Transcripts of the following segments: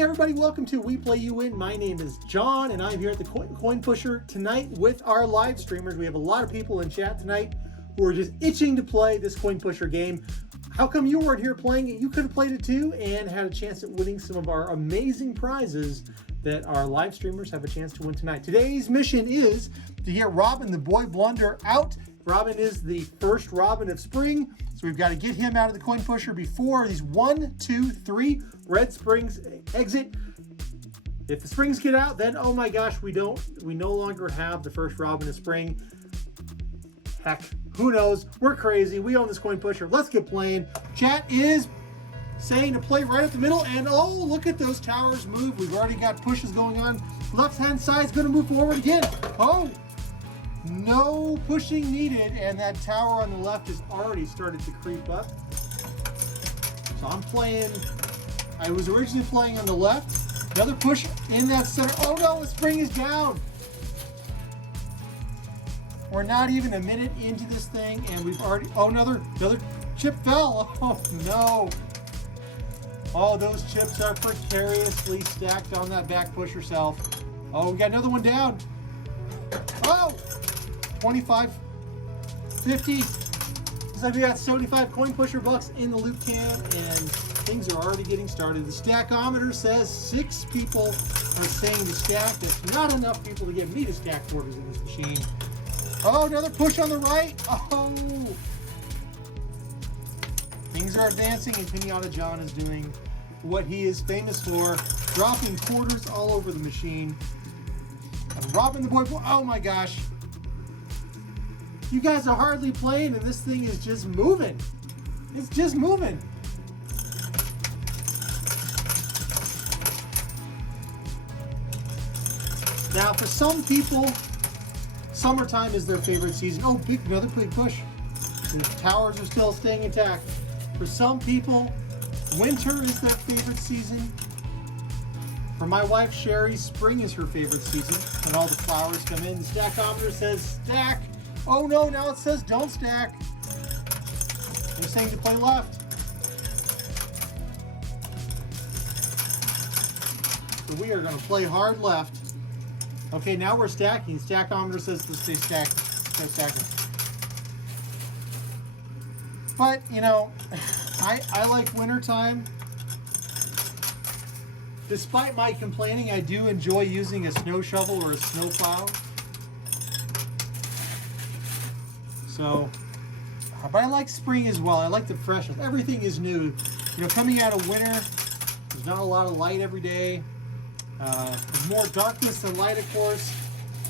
Hey everybody, welcome to We Play You Win. My name is John and I'm here at the Coin Pusher tonight with our live streamers. We have a lot of people in chat tonight who are just itching to play this Coin Pusher game. How come you weren't here playing it? You could have played it too and had a chance at winning some of our amazing prizes that our live streamers have a chance to win tonight. Today's mission is to get Robin the Boy Blunder out. Robin is the first Robin of spring, so we've got to get him out of the Coin Pusher before these 1, 2, 3 red springs exit. If the springs get out, then oh my gosh, we no longer have the first Robin of spring. Heck, who knows? We're crazy. We own this Coin Pusher. Let's get playing. Chat is saying to play right at the middle, and oh, look at those towers move. We've already got pushes going on. Left-hand side's going to move forward again. Oh, no pushing needed, and that tower on the left has already started to creep up. So I'm playing, I was originally playing on the left. Another push in that center. Oh no, the spring is down. We're not even a minute into this thing, and we've already, oh, another chip fell. Oh no. Oh, those chips are precariously stacked on that back pusher shelf. Oh, we got another one down. Oh, 25, 50. Looks like we got 75 Coin Pusher bucks in the loot cam, and things are already getting started. The stackometer says 6 people are saying to stack. That's not enough people to get me to stack quarters in this machine. Oh, another push on the right. Oh, things are advancing, and Pinata John is doing what he is famous for, dropping quarters all over the machine. And Robin the Boy, oh my gosh. You guys are hardly playing, and this thing is just moving. It's just moving. Now, for some people, summertime is their favorite season. Oh, another big push. The towers are still staying intact. For some people, winter is their favorite season. For my wife, Sherry, spring is her favorite season, when all the flowers come in. The stackometer says stack. Oh no, now it says don't stack. They're saying to play left. So we are going to play hard left. Okay, now we're stacking. The stackometer says to stay stacked. Stay stacking. But, you know, I like wintertime. Despite my complaining, I do enjoy using a snow shovel or a snow plow. So, but I like spring as well. I like the freshness. Everything is new. You know, coming out of winter, there's not a lot of light every day. There's more darkness than light, of course.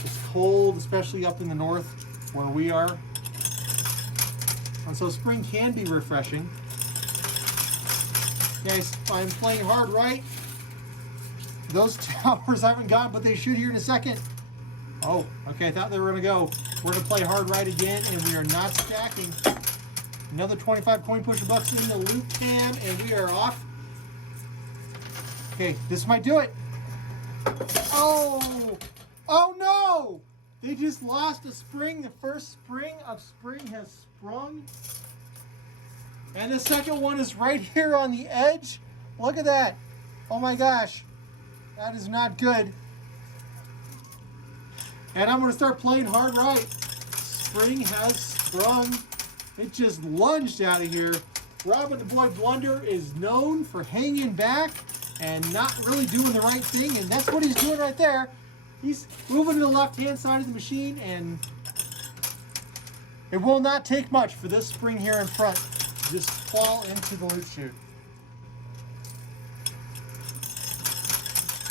It's cold, especially up in the north where we are. And so spring can be refreshing. Guys, I'm playing hard right. Those towers haven't gone, but they should here in a second. Oh, okay, I thought they were going to go. We're going to play hard right again, and we are not stacking. Another 25 Coin Pusher bucks in the loot cam, and we are off. Okay, this might do it. Oh! Oh no! They just lost a spring. The first spring of spring has sprung. And the second one is right here on the edge. Look at that. Oh my gosh. That is not good. And I'm going to start playing hard right. Spring has sprung. It just lunged out of here. Robin the Boy Blunder is known for hanging back and not really doing the right thing. And that's what he's doing right there. He's moving to the left-hand side of the machine, and it will not take much for this spring here in front to just fall into the loot chute.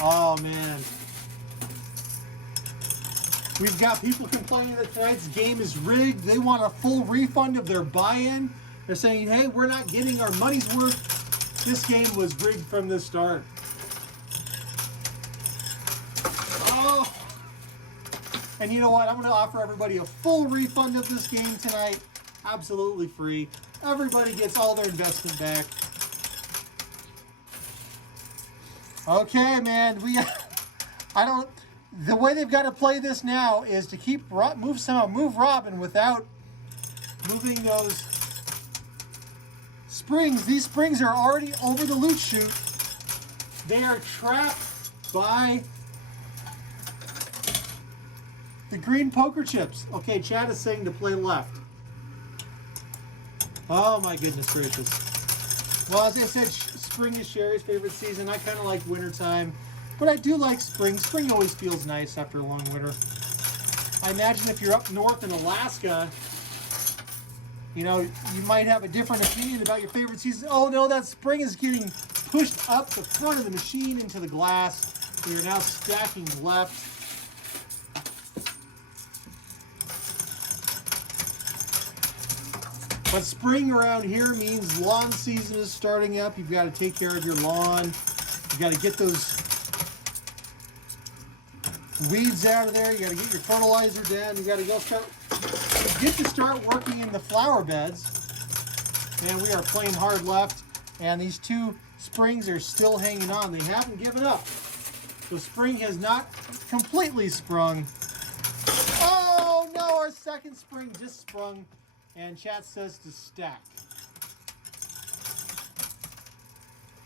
Oh man. We've got people complaining that tonight's game is rigged. They want a full refund of their buy-in. They're saying, hey, we're not getting our money's worth. This game was rigged from the start. Oh. And you know what? I'm going to offer everybody a full refund of this game tonight. Absolutely free. Everybody gets all their investment back. Okay, man. The way they've got to play this now is to move Robin without moving those springs. These springs are already over the loot chute. They are trapped by the green poker chips. Okay, Chad is saying to play left. Oh my goodness gracious. Well, as I said, spring is Sherry's favorite season. I kind of like wintertime, but I do like spring. Spring always feels nice after a long winter. I imagine if you're up north in Alaska, you know, you might have a different opinion about your favorite season. Oh no, that spring is getting pushed up the front of the machine into the glass. We are now stacking left. But spring around here means lawn season is starting up. You've got to take care of your lawn. You've got to get those weeds out of there. You got to get your fertilizer down. You got to go start working in the flower beds. And we are playing hard left. And these two springs are still hanging on. They haven't given up. The spring has not completely sprung. Oh no, our second spring just sprung. And chat says to stack.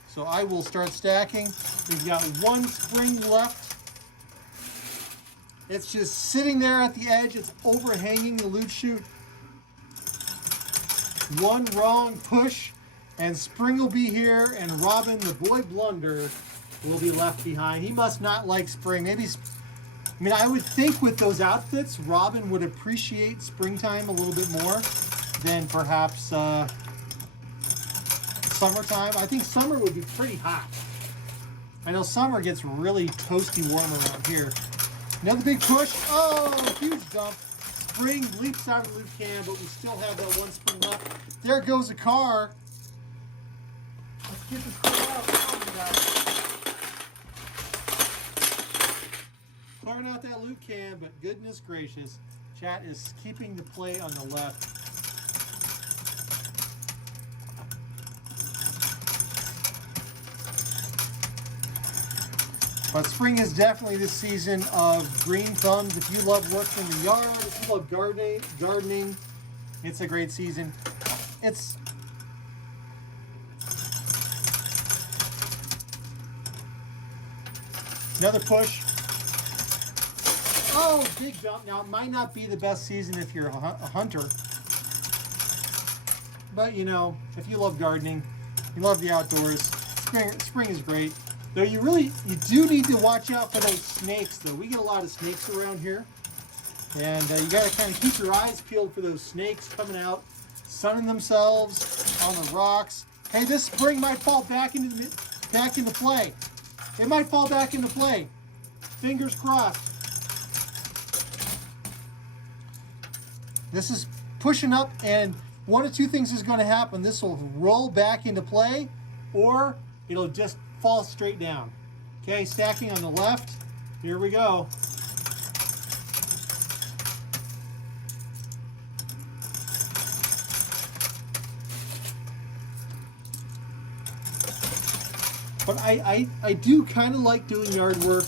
So I will start stacking. We've got one spring left. It's just sitting there at the edge. It's overhanging the loot chute. One wrong push and spring will be here and Robin, the boy blunder, will be left behind. He must not like spring. Maybe, I mean, I would think with those outfits, Robin would appreciate springtime a little bit more than perhaps summertime. I think summer would be pretty hot. I know summer gets really toasty warm around here. Another big push. Oh, huge dump. Spring leaps out of the loot can, but we still have that one spring left. There goes a car. Let's get this car out. Clearing out that loot can, but goodness gracious, chat is keeping the play on the left. But spring is definitely the season of green thumbs. If you love working in the yard, if you love gardening, it's a great season. It's another push. Oh, big dump. Now, it might not be the best season if you're a hunter. But, you know, if you love gardening, you love the outdoors, spring is great. Though you do need to watch out for those snakes, though. We get a lot of snakes around here. And you got to kind of keep your eyes peeled for those snakes coming out, sunning themselves on the rocks. Hey, this spring might fall back into play. It might fall back into play. Fingers crossed. This is pushing up, and one of two things is going to happen. This will roll back into play, or it'll just fall straight down. Okay, stacking on the left. Here we go. But I do kind of like doing yard work.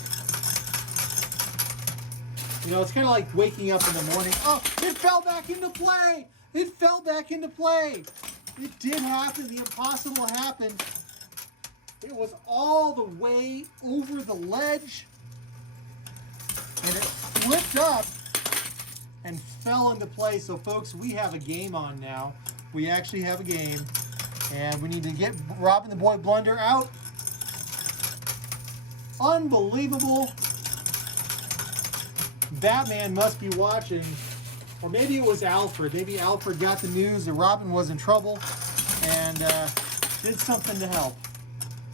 You know, it's kind of like waking up in the morning. Oh, it fell back into play. It fell back into play. It did happen. The impossible happened. It was all the way over the ledge. And it flipped up and fell into play. So, folks, we have a game on now. We actually have a game. And we need to get Robin the Boy Blunder out. Unbelievable. Batman must be watching. Or maybe it was Alfred. Maybe Alfred got the news that Robin was in trouble and did something to help.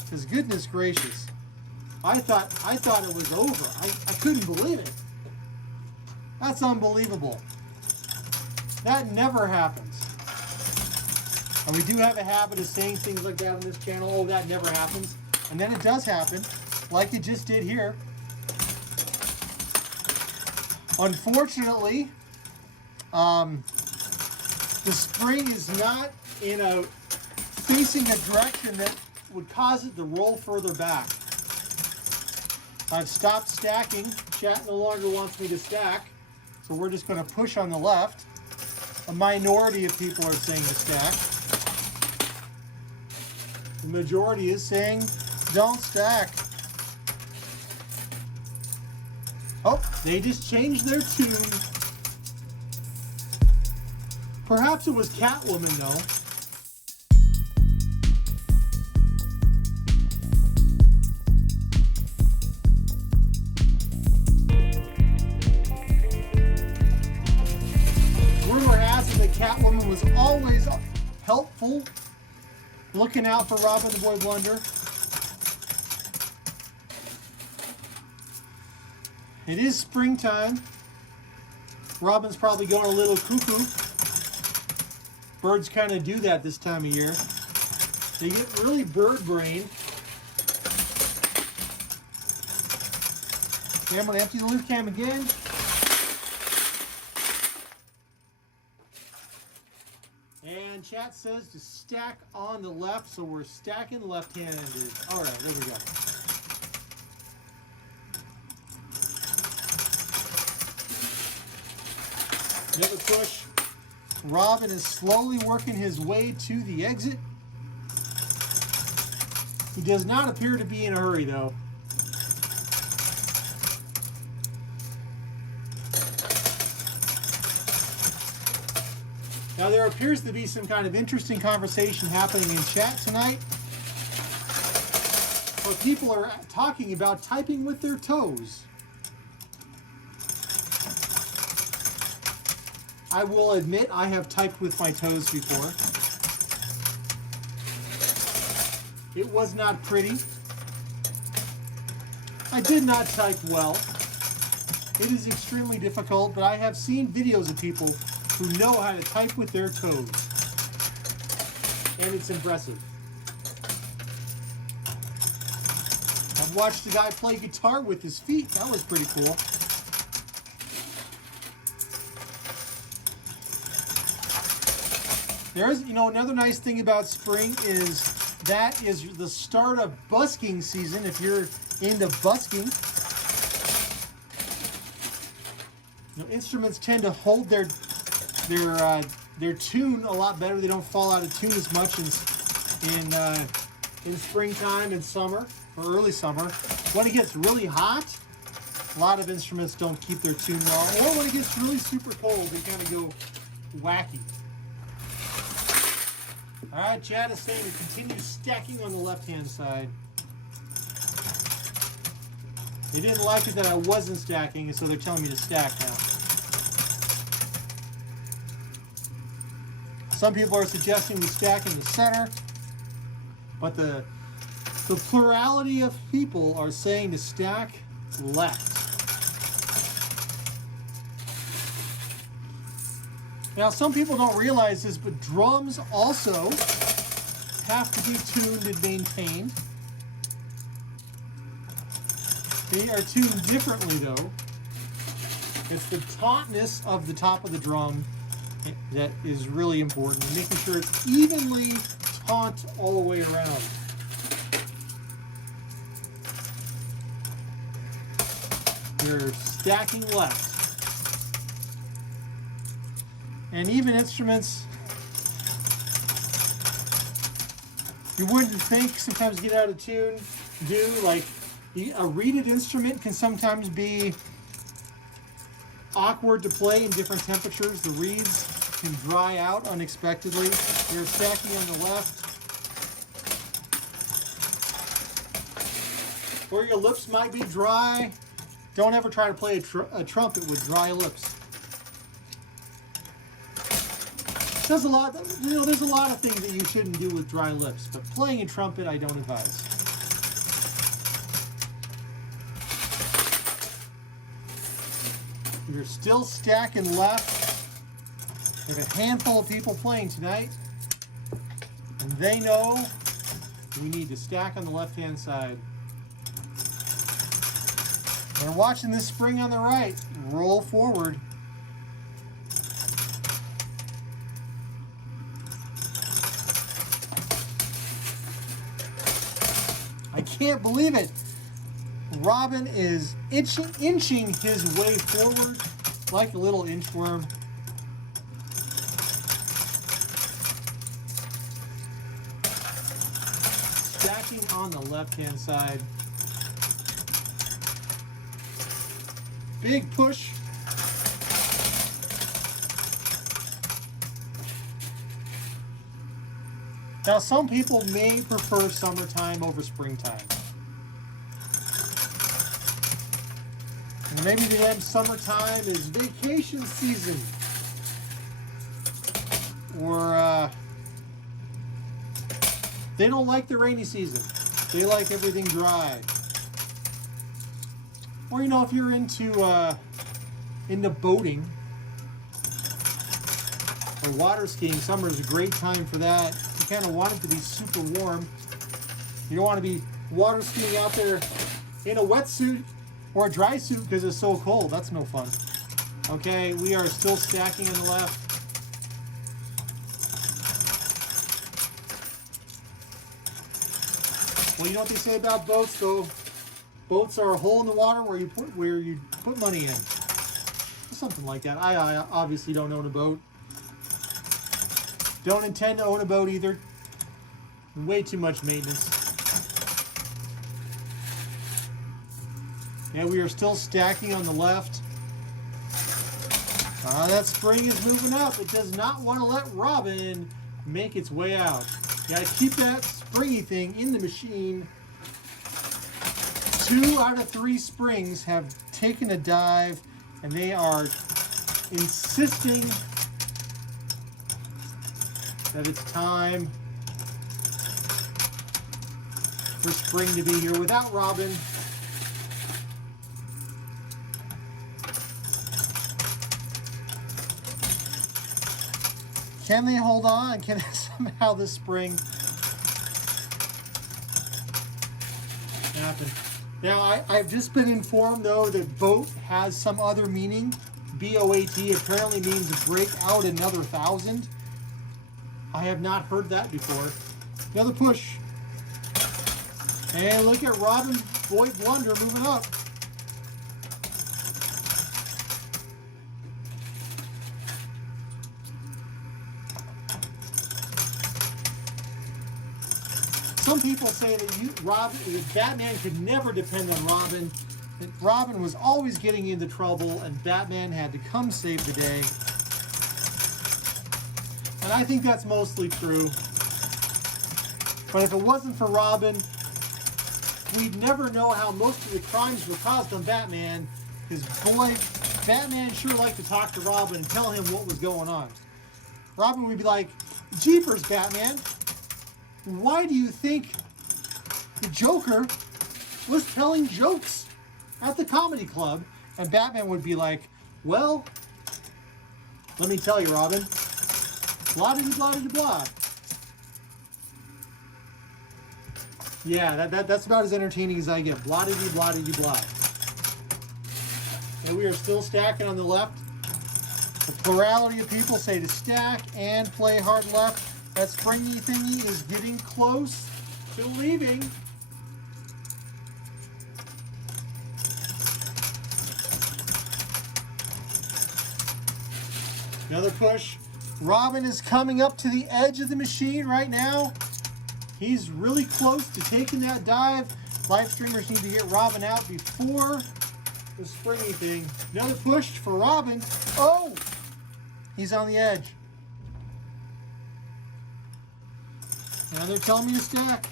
Because goodness gracious, I thought it was over. I couldn't believe it. That's unbelievable. That never happens. And we do have a habit of saying things like that on this channel. Oh, that never happens. And then it does happen, like it just did here. Unfortunately, the spring is not facing a direction that would cause it to roll further back. I've stopped stacking. Chat no longer wants me to stack, so we're just going to push on the left. A minority of people are saying to stack. The majority is saying don't stack. Oh, they just changed their tune. Perhaps it was Catwoman, though. Rumor has it that Catwoman was always helpful, looking out for Robin the Boy Blunder. It is springtime. Robin's probably going a little cuckoo. Birds kind of do that this time of year. They get really bird brained. Okay, I'm going to empty the loot cam again. And chat says to stack on the left, so we're stacking left-handed. All right, there we go. Another push. Robin is slowly working his way to the exit. He does not appear to be in a hurry, though. Now, there appears to be some kind of interesting conversation happening in chat tonight, where people are talking about typing with their toes. I will admit I have typed with my toes before. It was not pretty. I did not type well. It is extremely difficult, but I have seen videos of people who know how to type with their toes. And it's impressive. I've watched a guy play guitar with his feet. That was pretty cool. There is, another nice thing about spring is that is the start of busking season. If you're into busking, instruments tend to hold their tune a lot better. They don't fall out of tune as much in springtime and summer or early summer. When it gets really hot, a lot of instruments don't keep their tune well. Or when it gets really super cold, they kind of go wacky. All right, Chad is saying to continue stacking on the left-hand side. They didn't like it that I wasn't stacking, and so they're telling me to stack now. Some people are suggesting we stack in the center, but the plurality of people are saying to stack left. Now, some people don't realize this, but drums also have to be tuned and maintained. They are tuned differently, though. It's the tautness of the top of the drum that is really important, making sure it's evenly taut all the way around. You're stacking left. And even instruments you wouldn't think sometimes get out of tune do. Like a reeded instrument can sometimes be awkward to play in different temperatures. The reeds can dry out unexpectedly. You're stacking on the left. Or your lips might be dry. Don't ever try to play a trumpet with dry lips. There's a lot, there's a lot of things that you shouldn't do with dry lips, but playing a trumpet, I don't advise. You're still stacking left. There's a handful of people playing tonight, and they know we need to stack on the left-hand side. They're watching this spring on the right. Roll forward. I can't believe it. Robin is inching his way forward like a little inchworm. Stack stacking on the left-hand side. Big push. Now, some people may prefer summertime over springtime. And maybe to them, summertime is vacation season. Or they don't like the rainy season. They like everything dry. Or, you know, if you're into boating or water skiing, summer is a great time for that. You kind of want it to be super warm. You don't want to be water skiing out there in a wetsuit or a dry suit because it's so cold. That's no fun. Okay, we are still stacking on the left. Well, you know what they say about boats, though? Boats are a hole in the water where you put money in. Something like that. I obviously don't own a boat. Don't intend to own a boat either. Way too much maintenance. Yeah, we are still stacking on the left. That spring is moving up. It does not want to let Robin make its way out. You gotta keep that springy thing in the machine. 2 out of 3 springs have taken a dive, and they are insisting that it's time for spring to be here without Robin. Can they hold on? Can somehow this spring happen? Now, I've just been informed, though, that boat has some other meaning. B-O-A-T apparently means break out another 1,000. I have not heard that before. Another push. And look at Robin Boyd Blunder moving up. Some people say that Batman could never depend on Robin. That Robin was always getting into trouble and Batman had to come save the day. And I think that's mostly true. But if it wasn't for Robin, we'd never know how most of the crimes were caused on Batman. Because boy, Batman sure liked to talk to Robin and tell him what was going on. Robin would be like, "Jeepers, Batman. Why do you think the Joker was telling jokes at the comedy club?" And Batman would be like, "Well, let me tell you, Robin. Blah-de-blah-de-blah." Yeah, that's about as entertaining as I get. Blah-de-blah-de-blah. And we are still stacking on the left. The plurality of people say to stack and play hard left. That springy thingy is getting close to leaving. Another push. Robin is coming up to the edge of the machine right now. He's really close to taking that dive. Live streamers need to get Robin out before the springy thing. Another push for Robin. Oh! He's on the edge. Now they're telling me to stack.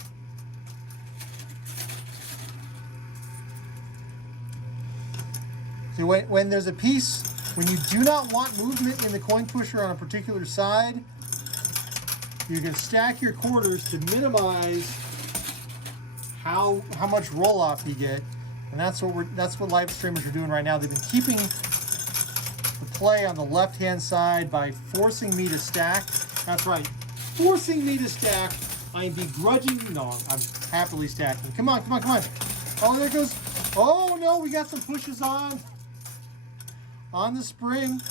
So when there's a piece, when you do not want movement in the coin pusher on a particular side, you can stack your quarters to minimize how much roll off you get, and that's what live streamers are doing right now. They've been keeping the play on the left-hand side by forcing me to stack. That's right, forcing me to stack. I'm begrudging. No, I'm happily stacking. Come on, come on, come on. Oh, there goes. Oh no, we got some pushes on the spring.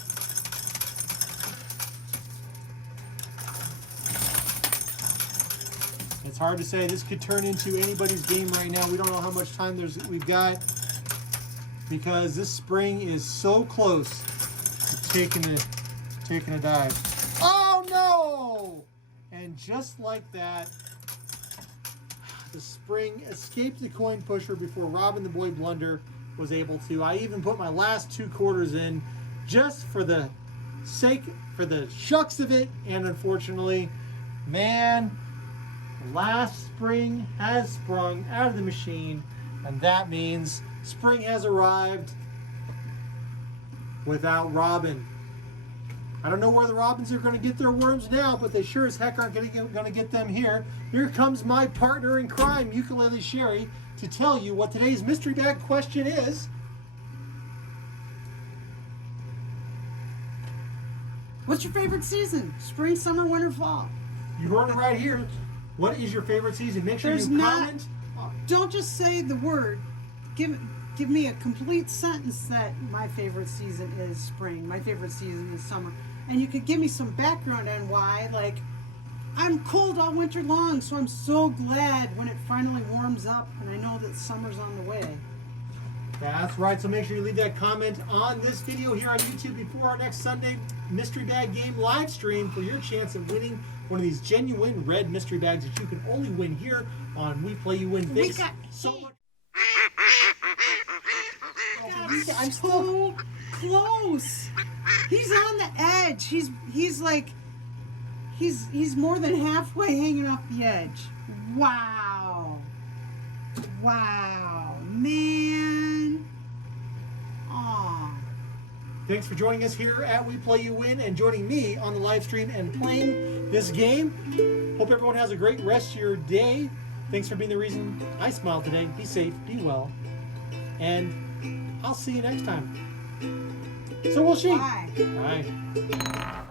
It's hard to say. This could turn into anybody's game right now. We don't know how much time we've got because this spring is so close to taking a dive. Oh no! And just like that, The spring escaped the coin pusher before Robin the Boy Blunder was able to. I even put my last 2 quarters in just for the shucks of it, and unfortunately, man, last spring has sprung out of the machine, and that means spring has arrived without Robin. I don't know where the Robins are going to get their worms now, but they sure as heck aren't going to get them here. Here comes my partner in crime, Ukulele Sherry, to tell you what today's mystery bag question is. What's your favorite season? Spring, summer, winter, fall? You heard it right here. What is your favorite season? Make sure There's you not- comment. Don't just say the word. Give me a complete sentence that my favorite season is spring, my favorite season is summer. And you could give me some background on why. Like, I'm cold all winter long, so I'm so glad when it finally warms up and I know that summer's on the way. That's right. So make sure you leave that comment on this video here on YouTube before our next Sunday mystery bag game live stream for your chance of winning one of these genuine red mystery bags that you can only win here on We Play You Win. Thanks so much. I'm so close. He's on the edge. He's like he's more than halfway hanging off the edge. Wow. Wow. Man. Aw. Thanks for joining us here at We Play You Win and joining me on the live stream and playing this game. Hope everyone has a great rest of your day. Thanks for being the reason I smile today. Be safe, be well, and I'll see you next time. So will she. Bye. Bye.